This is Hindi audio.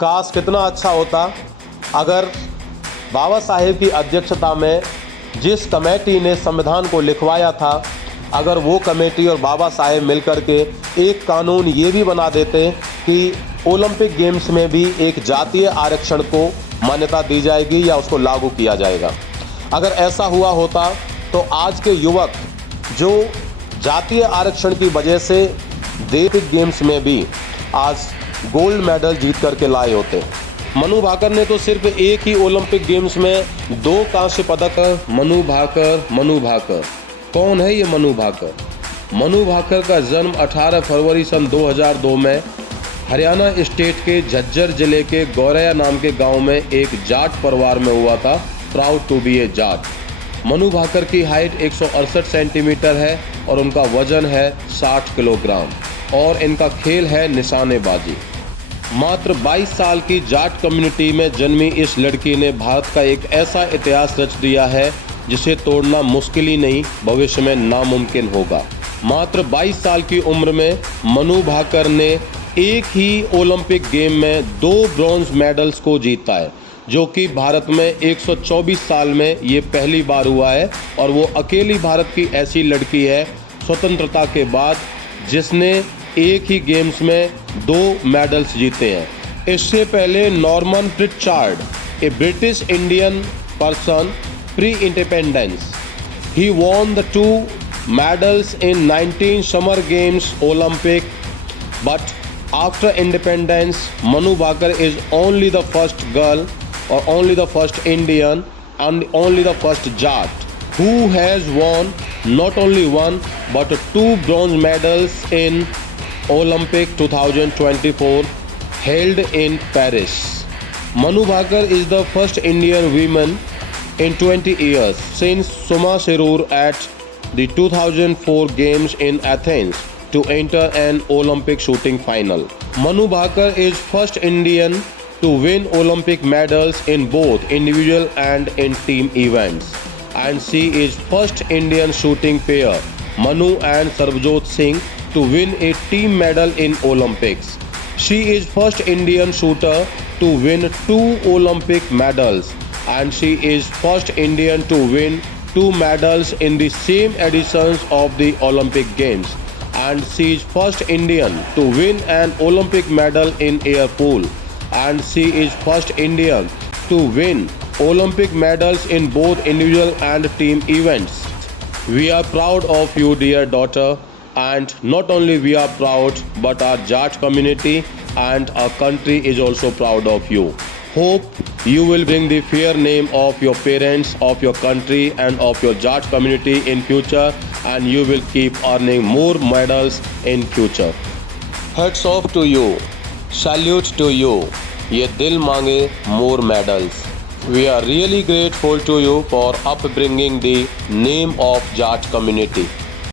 काश कितना अच्छा होता अगर बाबा साहेब की अध्यक्षता में जिस कमेटी ने संविधान को लिखवाया था, अगर वो कमेटी और बाबा साहेब मिलकर के एक कानून ये भी बना देते कि ओलंपिक गेम्स में भी एक जातीय आरक्षण को मान्यता दी जाएगी या उसको लागू किया जाएगा। अगर ऐसा हुआ होता तो आज के युवक जो जातीय आरक्षण की वजह से ओलंपिक गेम्स में भी आज गोल्ड मेडल जीत करके लाए होते। मनु भाकर ने तो सिर्फ एक ही ओलंपिक गेम्स में 2 कांस्य पदक। मनु भाकर कौन है ये मनु भाकर? मनु भाकर का जन्म 18 फरवरी सन 2002 में हरियाणा स्टेट के झज्जर जिले के गौरैया नाम के गांव में एक जाट परिवार में हुआ था। प्राउड टू बी ए जाट। मनु भाकर की हाइट 168 सेंटीमीटर है और उनका वजन है 60 किलोग्राम और इनका खेल है निशानेबाजी। मात्र 22 साल की जाट कम्युनिटी में जन्मी इस लड़की ने भारत का एक ऐसा इतिहास रच दिया है जिसे तोड़ना मुश्किल ही नहीं, भविष्य में नामुमकिन होगा। मात्र 22 साल की उम्र में मनु भाकर ने एक ही ओलंपिक गेम में 2 ब्रॉन्ज मेडल्स को जीता है, जो कि भारत में 124 साल में ये पहली बार हुआ है और वो अकेली भारत की ऐसी लड़की है स्वतंत्रता के बाद जिसने एक ही गेम्स में 2 मेडल्स जीते हैं। इससे पहले Norman Pritchard, a British Indian person pre independence, he won the 2 medals in 19 summer games Olympic, but after independence Manu Bhaker is only the first girl or only the first Indian and only the first Jat who has won not only 1 but 2 bronze medals in Olympic 2024 held in Paris. Manu Bhaker is the first Indian woman in 20 years since Suma Sirur at the 2004 games in Athens to enter an Olympic shooting final. Manu Bhaker is first Indian to win Olympic medals in both individual and in team events, and she is first Indian shooting pair Manu and Sarabjot Singh to win a team medal in Olympics. She is first Indian shooter to win 2 Olympic medals, and she is first Indian to win 2 medals in the same editions of the Olympic Games, and she is first Indian to win an Olympic medal in air pool, and she is first Indian to win Olympic medals in both individual and team events. We are proud of you, dear daughter, and not only we are proud but our Jat community and our country is also proud of you. Hope you will bring the fair name of your parents, of your country and of your Jat community in future, and you will keep earning more medals in future. Hats off to you. Salute to you. Ye dil mange more medals. We are really grateful to you for upbringing the name of Jat community.